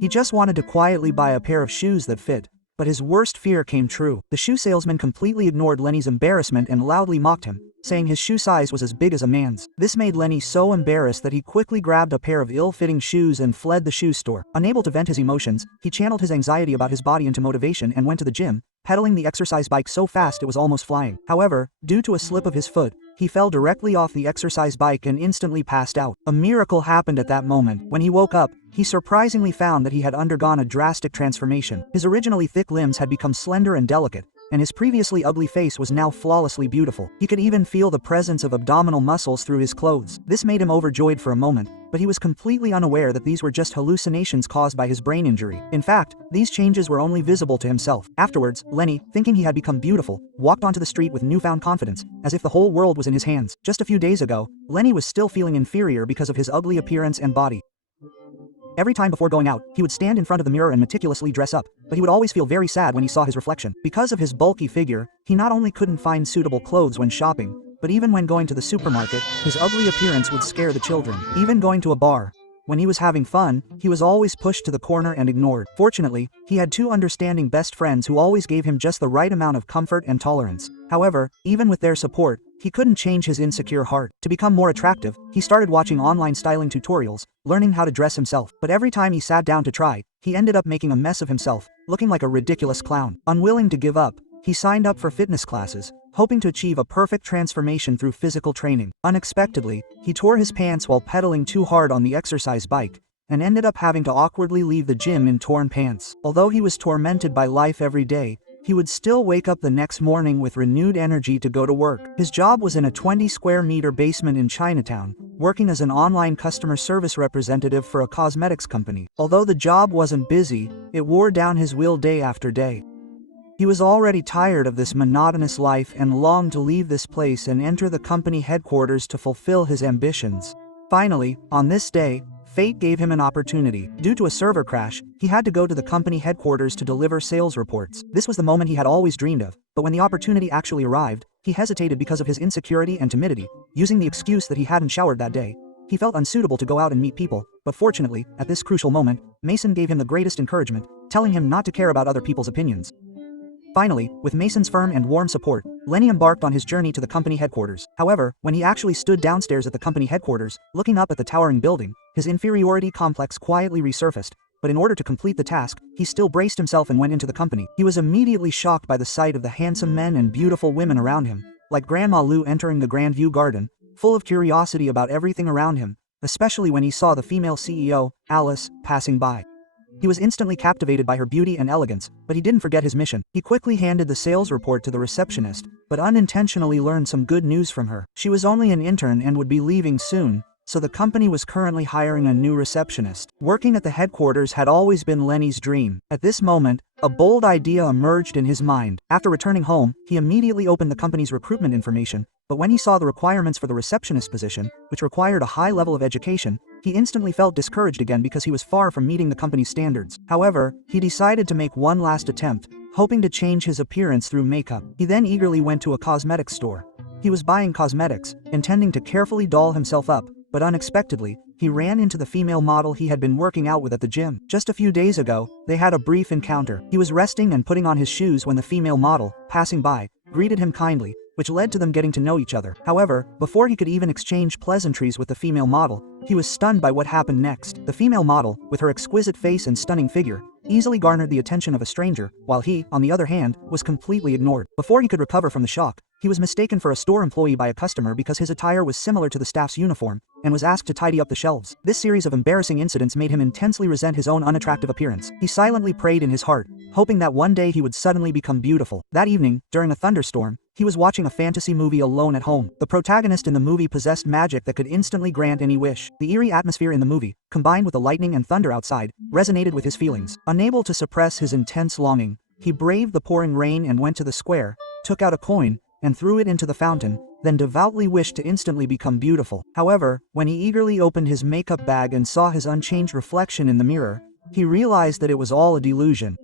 He just wanted to quietly buy a pair of shoes that fit. But his worst fear came true. The shoe salesman completely ignored Lenny's embarrassment and loudly mocked him, saying his shoe size was as big as a man's. This made Lenny so embarrassed that he quickly grabbed a pair of ill-fitting shoes and fled the shoe store. Unable to vent his emotions, he channeled his anxiety about his body into motivation and went to the gym, pedaling the exercise bike so fast it was almost flying. However, due to a slip of his foot, he fell directly off the exercise bike and instantly passed out. A miracle happened at that moment. When he woke up, he surprisingly found that he had undergone a drastic transformation. His originally thick limbs had become slender and delicate, and his previously ugly face was now flawlessly beautiful. He could even feel the presence of abdominal muscles through his clothes. This made him overjoyed for a moment, but he was completely unaware that these were just hallucinations caused by his brain injury. In fact, these changes were only visible to himself. Afterwards, Lenny, thinking he had become beautiful, walked onto the street with newfound confidence, as if the whole world was in his hands. Just a few days ago, Lenny was still feeling inferior because of his ugly appearance and body. Every time before going out, he would stand in front of the mirror and meticulously dress up, but he would always feel very sad when he saw his reflection. Because of his bulky figure, he not only couldn't find suitable clothes when shopping, but even when going to the supermarket, his ugly appearance would scare the children. Even going to a bar, when he was having fun, he was always pushed to the corner and ignored. Fortunately, he had two understanding best friends who always gave him just the right amount of comfort and tolerance. However, even with their support, he couldn't change his insecure heart. To become more attractive, he started watching online styling tutorials, learning how to dress himself. But every time he sat down to try, he ended up making a mess of himself, looking like a ridiculous clown. Unwilling to give up, he signed up for fitness classes, hoping to achieve a perfect transformation through physical training. Unexpectedly, he tore his pants while pedaling too hard on the exercise bike, and ended up having to awkwardly leave the gym in torn pants. Although he was tormented by life every day, he would still wake up the next morning with renewed energy to go to work. His job was in a 20-square-meter basement in Chinatown, working as an online customer service representative for a cosmetics company. Although the job wasn't busy, it wore down his will day after day. He was already tired of this monotonous life and longed to leave this place and enter the company headquarters to fulfill his ambitions. Finally, on this day, fate gave him an opportunity. Due to a server crash, he had to go to the company headquarters to deliver sales reports. This was the moment he had always dreamed of, but when the opportunity actually arrived, he hesitated because of his insecurity and timidity, using the excuse that he hadn't showered that day. He felt unsuitable to go out and meet people, but fortunately, at this crucial moment, Mason gave him the greatest encouragement, telling him not to care about other people's opinions. Finally, with Mason's firm and warm support, Lenny embarked on his journey to the company headquarters. However, when he actually stood downstairs at the company headquarters, looking up at the towering building, his inferiority complex quietly resurfaced. But in order to complete the task, he still braced himself and went into the company. He was immediately shocked by the sight of the handsome men and beautiful women around him, like Grandma Lou entering the Grand View Garden, full of curiosity about everything around him, especially when he saw the female CEO, Alice, passing by. He was instantly captivated by her beauty and elegance, but he didn't forget his mission. He quickly handed the sales report to the receptionist, but unintentionally learned some good news from her. She was only an intern and would be leaving soon, so the company was currently hiring a new receptionist. Working at the headquarters had always been Lenny's dream. At this moment, a bold idea emerged in his mind. After returning home, he immediately opened the company's recruitment information, but when he saw the requirements for the receptionist position, which required a high level of education, he instantly felt discouraged again because he was far from meeting the company's standards. However, he decided to make one last attempt, hoping to change his appearance through makeup. He then eagerly went to a cosmetics store. He was buying cosmetics, intending to carefully doll himself up, but unexpectedly, he ran into the female model he had been working out with at the gym. Just a few days ago, they had a brief encounter. He was resting and putting on his shoes when the female model, passing by, greeted him kindly, which led to them getting to know each other. However, before he could even exchange pleasantries with the female model, he was stunned by what happened next. The female model, with her exquisite face and stunning figure, easily garnered the attention of a stranger, while he, on the other hand, was completely ignored. Before he could recover from the shock, he was mistaken for a store employee by a customer because his attire was similar to the staff's uniform, and was asked to tidy up the shelves. This series of embarrassing incidents made him intensely resent his own unattractive appearance. He silently prayed in his heart, hoping that one day he would suddenly become beautiful. That evening, during a thunderstorm, he was watching a fantasy movie alone at home. The protagonist in the movie possessed magic that could instantly grant any wish. The eerie atmosphere in the movie, combined with the lightning and thunder outside, resonated with his feelings. Unable to suppress his intense longing, he braved the pouring rain and went to the square, took out a coin, and threw it into the fountain, then devoutly wished to instantly become beautiful. However, when he eagerly opened his makeup bag and saw his unchanged reflection in the mirror, he realized that it was all a delusion.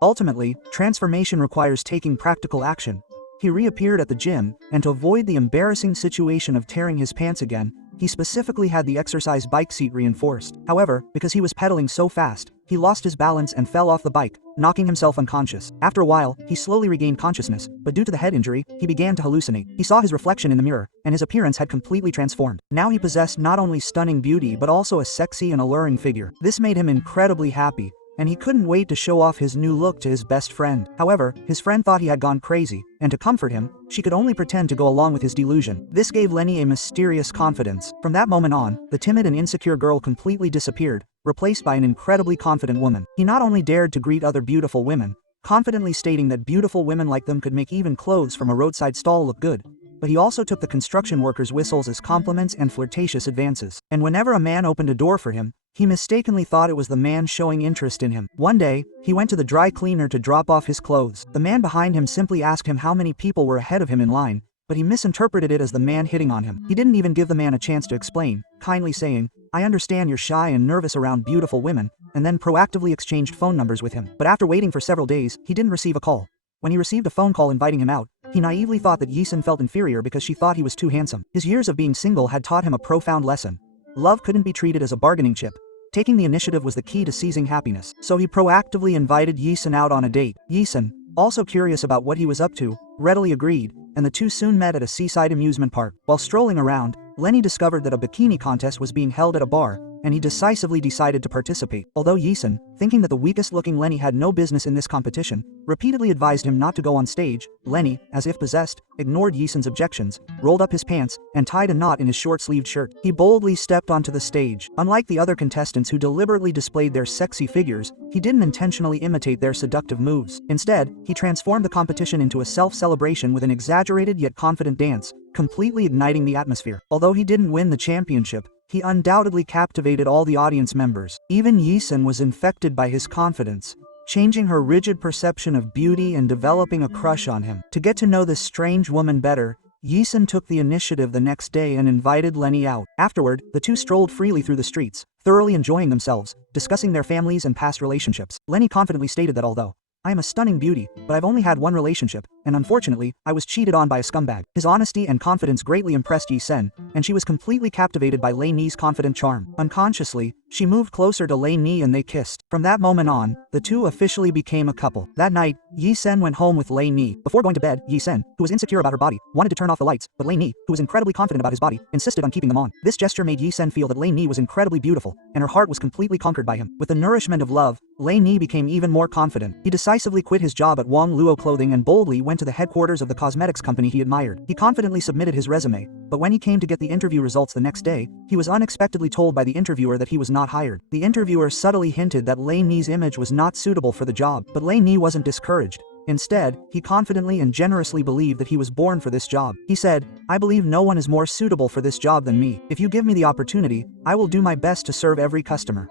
Ultimately, transformation requires taking practical action. He reappeared at the gym, and to avoid the embarrassing situation of tearing his pants again, He specifically had the exercise bike seat reinforced. However, because he was pedaling so fast, he lost his balance and fell off the bike, knocking himself unconscious. After a while, he slowly regained consciousness, but due to the head injury, he began to hallucinate. He saw his reflection in the mirror, and his appearance had completely transformed. Now he possessed not only stunning beauty but also a sexy and alluring figure. This made him incredibly happy, and he couldn't wait to show off his new look to his best friend. However, his friend thought he had gone crazy, and to comfort him, she could only pretend to go along with his delusion. This gave Lenny a mysterious confidence. From that moment on, the timid and insecure girl completely disappeared, replaced by an incredibly confident woman. He not only dared to greet other beautiful women, confidently stating that beautiful women like them could make even clothes from a roadside stall look good, but he also took the construction workers' whistles as compliments and flirtatious advances. And whenever a man opened a door for him, he mistakenly thought it was the man showing interest in him. One day, he went to the dry cleaner to drop off his clothes. The man behind him simply asked him how many people were ahead of him in line, but he misinterpreted it as the man hitting on him. He didn't even give the man a chance to explain, kindly saying, "I understand you're shy and nervous around beautiful women," and then proactively exchanged phone numbers with him. But after waiting for several days, he didn't receive a call. When he received a phone call inviting him out, he naively thought that Yisun felt inferior because she thought he was too handsome. His years of being single had taught him a profound lesson. Love couldn't be treated as a bargaining chip. Taking the initiative was the key to seizing happiness. So he proactively invited Yisun out on a date. Yisun, also curious about what he was up to, readily agreed, and the two soon met at a seaside amusement park. While strolling around, Lenny discovered that a bikini contest was being held at a bar, and he decisively decided to participate. Although Yisun, thinking that the weakest-looking Lenny had no business in this competition, repeatedly advised him not to go on stage, Lenny, as if possessed, ignored Yisun's objections, rolled up his pants, and tied a knot in his short-sleeved shirt. He boldly stepped onto the stage. Unlike the other contestants who deliberately displayed their sexy figures, he didn't intentionally imitate their seductive moves. Instead, he transformed the competition into a self-celebration with an exaggerated yet confident dance, completely igniting the atmosphere. Although he didn't win the championship, he undoubtedly captivated all the audience members. Even Yisun was infected by his confidence, changing her rigid perception of beauty and developing a crush on him. To get to know this strange woman better, Yisun took the initiative the next day and invited Lenny out. Afterward, the two strolled freely through the streets, thoroughly enjoying themselves, discussing their families and past relationships. Lenny confidently stated that although I am a stunning beauty, but I've only had one relationship, and unfortunately, I was cheated on by a scumbag. His honesty and confidence greatly impressed Yisun, and she was completely captivated by Lei Ni's confident charm. Unconsciously, she moved closer to Lei Ni and they kissed. From that moment on, the two officially became a couple. That night, Yisun went home with Lei Ni. Before going to bed, Yisun, who was insecure about her body, wanted to turn off the lights, but Lei Ni, who was incredibly confident about his body, insisted on keeping them on. This gesture made Yisun feel that Lei Ni was incredibly beautiful, and her heart was completely conquered by him. With the nourishment of love, Lei Ni became even more confident. He decisively quit his job at Wang Luo Clothing and boldly went to the headquarters of the cosmetics company he admired. He confidently submitted his resume, but when he came to get the interview results the next day, he was unexpectedly told by the interviewer that he was not hired. The interviewer subtly hinted that Lei Ni's image was not suitable for the job, but Lei Ni wasn't discouraged. Instead, he confidently and generously believed that he was born for this job. He said, "I believe no one is more suitable for this job than me. If you give me the opportunity, I will do my best to serve every customer."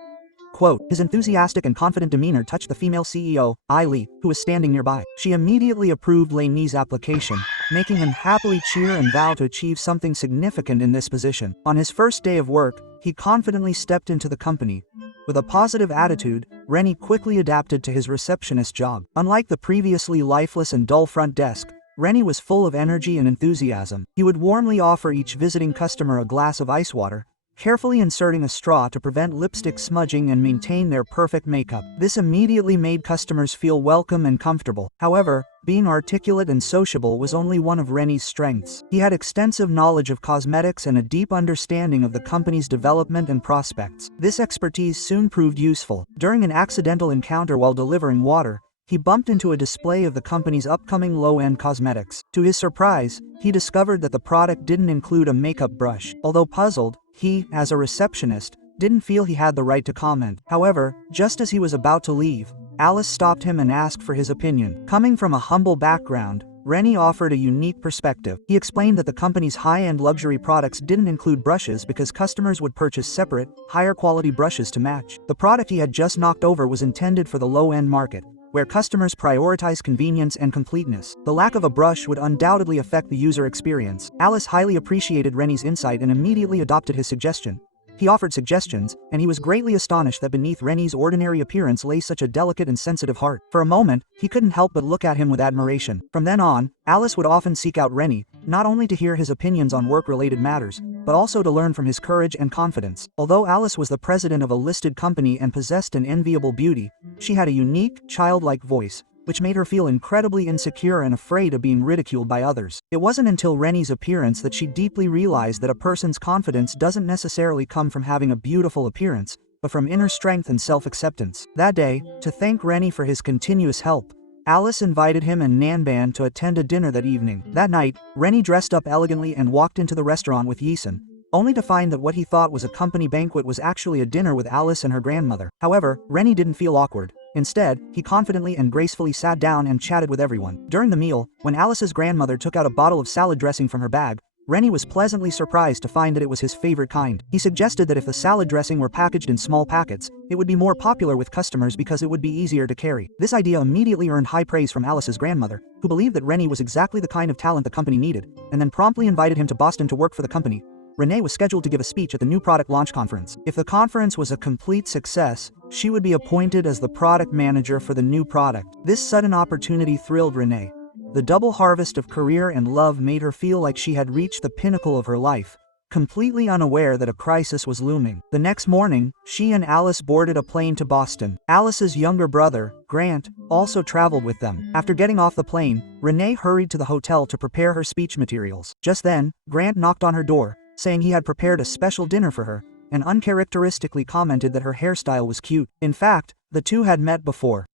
Quote, his enthusiastic and confident demeanor touched the female CEO, Ai Li, who was standing nearby. She immediately approved Lei Ni's application, making him happily cheer and vow to achieve something significant in this position. On his first day of work, he confidently stepped into the company. With a positive attitude, Rennie quickly adapted to his receptionist job. Unlike the previously lifeless and dull front desk, Rennie was full of energy and enthusiasm. He would warmly offer each visiting customer a glass of ice water, carefully inserting a straw to prevent lipstick smudging and maintain their perfect makeup. This immediately made customers feel welcome and comfortable. However, being articulate and sociable was only one of Rennie's strengths. He had extensive knowledge of cosmetics and a deep understanding of the company's development and prospects. This expertise soon proved useful. During an accidental encounter while delivering water, he bumped into a display of the company's upcoming low-end cosmetics. To his surprise, he discovered that the product didn't include a makeup brush. Although puzzled, he, as a receptionist, didn't feel he had the right to comment. However, just as he was about to leave, Alice stopped him and asked for his opinion. Coming from a humble background, Rennie offered a unique perspective. He explained that the company's high-end luxury products didn't include brushes because customers would purchase separate, higher-quality brushes to match. The product he had just knocked over was intended for the low-end market, where customers prioritize convenience and completeness. The lack of a brush would undoubtedly affect the user experience. Alice highly appreciated Rennie's insight and immediately adopted his suggestion. He offered suggestions, and he was greatly astonished that beneath Rennie's ordinary appearance lay such a delicate and sensitive heart. For a moment, he couldn't help but look at him with admiration. From then on, Alice would often seek out Rennie, not only to hear his opinions on work-related matters, but also to learn from his courage and confidence. Although Alice was the president of a listed company and possessed an enviable beauty, she had a unique, childlike voice, which made her feel incredibly insecure and afraid of being ridiculed by others. It wasn't until Rennie's appearance that she deeply realized that a person's confidence doesn't necessarily come from having a beautiful appearance, but from inner strength and self-acceptance. That day, to thank Rennie for his continuous help, Alice invited him and Nanban to attend a dinner that evening. That night, Rennie dressed up elegantly and walked into the restaurant with Yisun, only to find that what he thought was a company banquet was actually a dinner with Alice and her grandmother. However, Rennie didn't feel awkward. Instead, he confidently and gracefully sat down and chatted with everyone. During the meal, when Alice's grandmother took out a bottle of salad dressing from her bag, Rennie was pleasantly surprised to find that it was his favorite kind. He suggested that if the salad dressing were packaged in small packets, it would be more popular with customers because it would be easier to carry. This idea immediately earned high praise from Alice's grandmother, who believed that Rennie was exactly the kind of talent the company needed, and then promptly invited him to Boston to work for the company. Renee was scheduled to give a speech at the new product launch conference. If the conference was a complete success, she would be appointed as the product manager for the new product. This sudden opportunity thrilled Renee. The double harvest of career and love made her feel like she had reached the pinnacle of her life, completely unaware that a crisis was looming. The next morning, she and Alice boarded a plane to Boston. Alice's younger brother, Grant, also traveled with them. After getting off the plane, Renee hurried to the hotel to prepare her speech materials. Just then, Grant knocked on her door, saying he had prepared a special dinner for her, and uncharacteristically commented that her hairstyle was cute. In fact, the two had met before.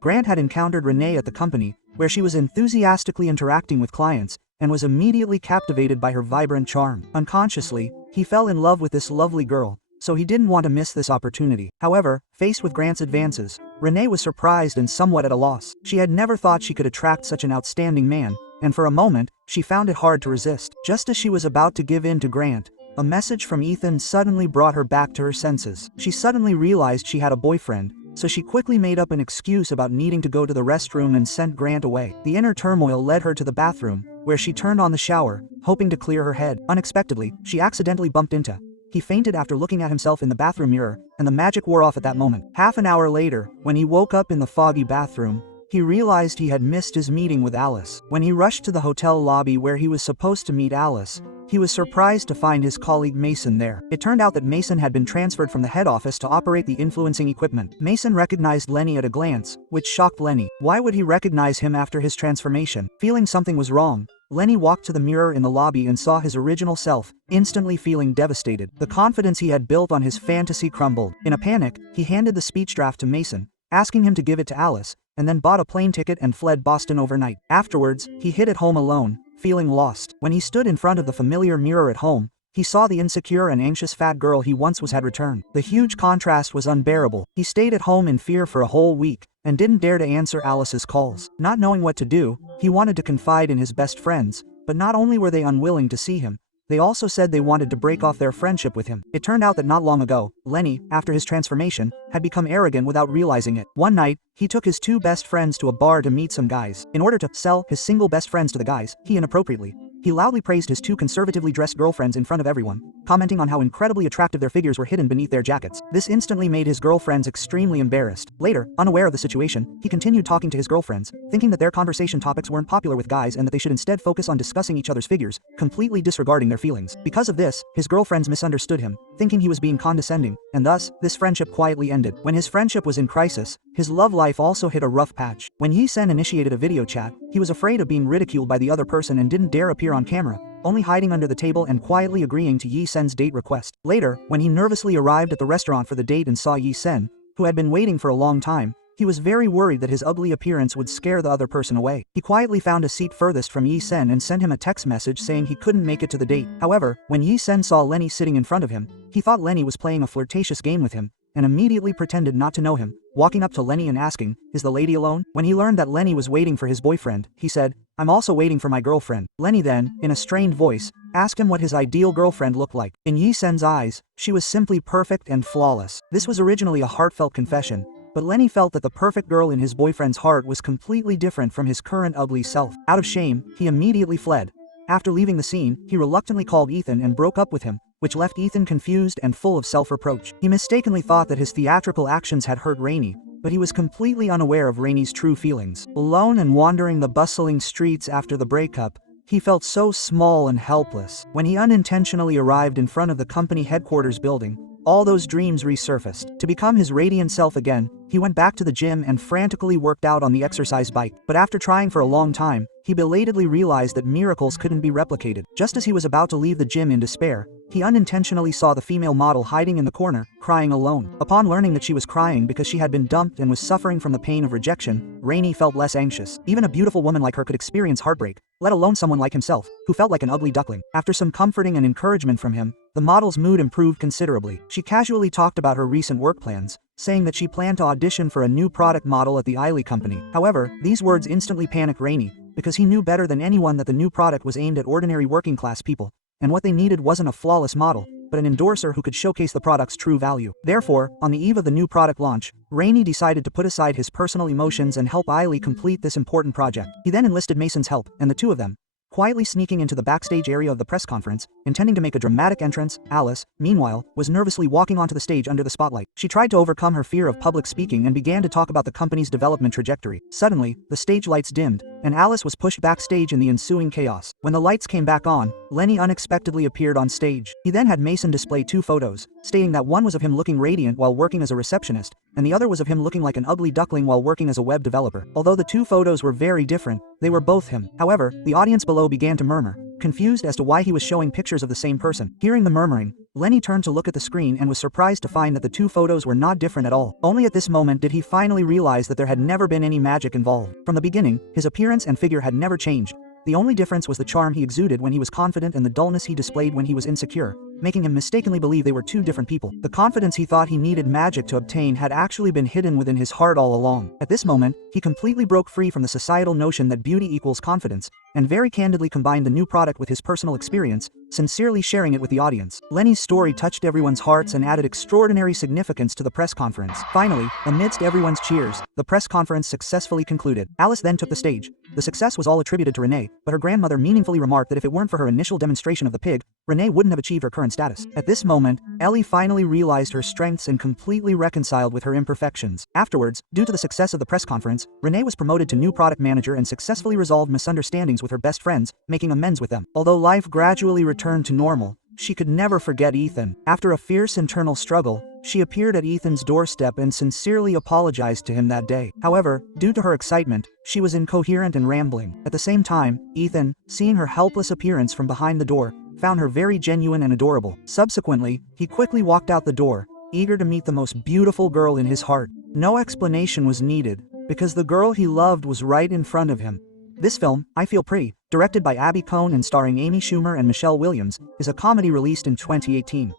Grant had encountered Renee at the company, where she was enthusiastically interacting with clients, and was immediately captivated by her vibrant charm. Unconsciously, he fell in love with this lovely girl, so he didn't want to miss this opportunity. However, faced with Grant's advances, Renee was surprised and somewhat at a loss. She had never thought she could attract such an outstanding man, and for a moment, she found it hard to resist. Just as she was about to give in to Grant, a message from Ethan suddenly brought her back to her senses. She suddenly realized she had a boyfriend, so she quickly made up an excuse about needing to go to the restroom and sent Grant away. The inner turmoil led her to the bathroom, where she turned on the shower, hoping to clear her head. Unexpectedly, she accidentally bumped into. He fainted after looking at himself in the bathroom mirror, and the magic wore off at that moment. Half an hour later, when he woke up in the foggy bathroom, he realized he had missed his meeting with Alice. When he rushed to the hotel lobby where he was supposed to meet Alice, he was surprised to find his colleague Mason there. It turned out that Mason had been transferred from the head office to operate the influencing equipment. Mason recognized Lenny at a glance, which shocked Lenny. Why would he recognize him after his transformation? Feeling something was wrong, Lenny walked to the mirror in the lobby and saw his original self, instantly feeling devastated. The confidence he had built on his fantasy crumbled. In a panic, he handed the speech draft to Mason, asking him to give it to Alice, and then bought a plane ticket and fled Boston overnight. Afterwards, he hid at home alone, feeling lost. When he stood in front of the familiar mirror at home, he saw the insecure and anxious fat girl he once was had returned. The huge contrast was unbearable. He stayed at home in fear for a whole week, and didn't dare to answer Alice's calls. Not knowing what to do, he wanted to confide in his best friends, but not only were they unwilling to see him, they also said they wanted to break off their friendship with him. It turned out that not long ago, Lenny, after his transformation, had become arrogant without realizing it. One night, he took his two best friends to a bar to meet some guys. In order to sell his single best friends to the guys, he inappropriately loudly praised his two conservatively dressed girlfriends in front of everyone, commenting on how incredibly attractive their figures were hidden beneath their jackets. This instantly made his girlfriends extremely embarrassed. Later, unaware of the situation, he continued talking to his girlfriends, thinking that their conversation topics weren't popular with guys and that they should instead focus on discussing each other's figures, completely disregarding their feelings. Because of this, his girlfriends misunderstood him, thinking he was being condescending, and thus, this friendship quietly ended. When his friendship was in crisis, his love life also hit a rough patch. When Yi-sen initiated a video chat, he was afraid of being ridiculed by the other person and didn't dare appear on camera, only hiding under the table and quietly agreeing to Yi-sen's date request. Later, when he nervously arrived at the restaurant for the date and saw Yi-sen, who had been waiting for a long time, he was very worried that his ugly appearance would scare the other person away. He quietly found a seat furthest from Yi-sen and sent him a text message saying he couldn't make it to the date. However, when Yi-sen saw Lenny sitting in front of him, he thought Lenny was playing a flirtatious game with him, and immediately pretended not to know him, walking up to Lenny and asking, "Is the lady alone?" When he learned that Lenny was waiting for his boyfriend, he said, "I'm also waiting for my girlfriend." Lenny then, in a strained voice, asked him what his ideal girlfriend looked like. In Yi-sen's eyes, she was simply perfect and flawless. This was originally a heartfelt confession, but Lenny felt that the perfect girl in his boyfriend's heart was completely different from his current ugly self. Out of shame, he immediately fled. After leaving the scene, he reluctantly called Ethan and broke up with him, which left Ethan confused and full of self-reproach. He mistakenly thought that his theatrical actions had hurt Rainey, but he was completely unaware of Rainey's true feelings. Alone and wandering the bustling streets after the breakup, he felt so small and helpless. When he unintentionally arrived in front of the company headquarters building, all those dreams resurfaced. To become his radiant self again, he went back to the gym and frantically worked out on the exercise bike. But after trying for a long time, he belatedly realized that miracles couldn't be replicated. Just as he was about to leave the gym in despair, he unintentionally saw the female model hiding in the corner, crying alone. Upon learning that she was crying because she had been dumped and was suffering from the pain of rejection, Rainey felt less anxious. Even a beautiful woman like her could experience heartbreak, let alone someone like himself, who felt like an ugly duckling. After some comforting and encouragement from him, the model's mood improved considerably. She casually talked about her recent work plans, saying that she planned to audition for a new product model at the Eiley company. However, these words instantly panicked Rainey, because he knew better than anyone that the new product was aimed at ordinary working-class people, and what they needed wasn't a flawless model, but an endorser who could showcase the product's true value. Therefore, on the eve of the new product launch, Rainey decided to put aside his personal emotions and help Eiley complete this important project. He then enlisted Mason's help, and the two of them, quietly sneaking into the backstage area of the press conference, intending to make a dramatic entrance, Alice, meanwhile, was nervously walking onto the stage under the spotlight. She tried to overcome her fear of public speaking and began to talk about the company's development trajectory. Suddenly, the stage lights dimmed, and Alice was pushed backstage in the ensuing chaos. When the lights came back on, Lenny unexpectedly appeared on stage. He then had Mason display two photos, stating that one was of him looking radiant while working as a receptionist, and the other was of him looking like an ugly duckling while working as a web developer. Although the two photos were very different, they were both him. However, the audience below began to murmur, confused as to why he was showing pictures of the same person. Hearing the murmuring, Lenny turned to look at the screen and was surprised to find that the two photos were not different at all. Only at this moment did he finally realize that there had never been any magic involved. From the beginning, his appearance and figure had never changed. The only difference was the charm he exuded when he was confident and the dullness he displayed when he was insecure, making him mistakenly believe they were two different people. The confidence he thought he needed magic to obtain had actually been hidden within his heart all along. At this moment, he completely broke free from the societal notion that beauty equals confidence, and very candidly combined the new product with his personal experience, sincerely sharing it with the audience. Lenny's story touched everyone's hearts and added extraordinary significance to the press conference. Finally, amidst everyone's cheers, the press conference successfully concluded. Alice then took the stage. The success was all attributed to Renee, but her grandmother meaningfully remarked that if it weren't for her initial demonstration of the pig, Renee wouldn't have achieved her current status. At this moment, Ellie finally realized her strengths and completely reconciled with her imperfections. Afterwards, due to the success of the press conference, Renee was promoted to new product manager and successfully resolved misunderstandings with her best friends, making amends with them. Although life gradually returned to normal, she could never forget Ethan. After a fierce internal struggle, she appeared at Ethan's doorstep and sincerely apologized to him that day. However, due to her excitement, she was incoherent and rambling. At the same time, Ethan, seeing her helpless appearance from behind the door, found her very genuine and adorable. Subsequently, he quickly walked out the door, eager to meet the most beautiful girl in his heart. No explanation was needed, because the girl he loved was right in front of him. This film, I Feel Pretty, directed by Abby Cohn and starring Amy Schumer and Michelle Williams, is a comedy released in 2018.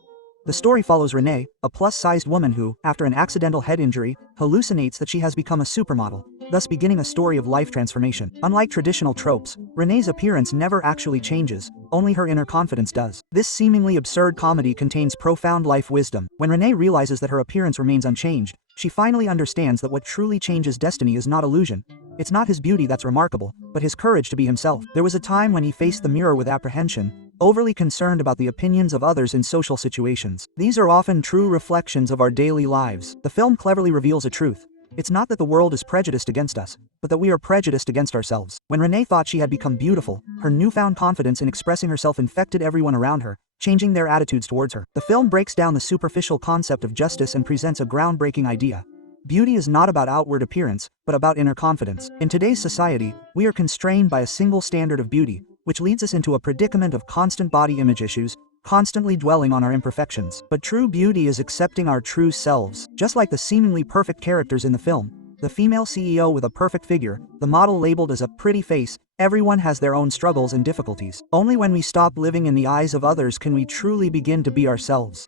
The story follows Renee, a plus-sized woman who, after an accidental head injury, hallucinates that she has become a supermodel, thus beginning a story of life transformation. Unlike traditional tropes, Renee's appearance never actually changes, only her inner confidence does. This seemingly absurd comedy contains profound life wisdom. When Renee realizes that her appearance remains unchanged, she finally understands that what truly changes destiny is not illusion. It's not his beauty that's remarkable, but his courage to be himself. There was a time when he faced the mirror with apprehension, overly concerned about the opinions of others in social situations. These are often true reflections of our daily lives. The film cleverly reveals a truth. It's not that the world is prejudiced against us, but that we are prejudiced against ourselves. When Renee thought she had become beautiful, her newfound confidence in expressing herself infected everyone around her, changing their attitudes towards her. The film breaks down the superficial concept of justice and presents a groundbreaking idea. Beauty is not about outward appearance, but about inner confidence. In today's society, we are constrained by a single standard of beauty, which leads us into a predicament of constant body image issues, constantly dwelling on our imperfections. But true beauty is accepting our true selves. Just like the seemingly perfect characters in the film, the female CEO with a perfect figure, the model labeled as a pretty face, everyone has their own struggles and difficulties. Only when we stop living in the eyes of others can we truly begin to be ourselves.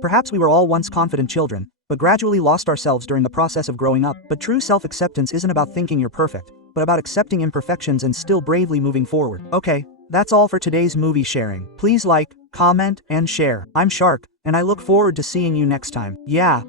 Perhaps we were all once confident children, but gradually lost ourselves during the process of growing up. But true self-acceptance isn't about thinking you're perfect, but about accepting imperfections and still bravely moving forward. Okay, that's all for today's movie sharing. Please like, comment, and share. I'm Shark, and I look forward to seeing you next time. Yeah.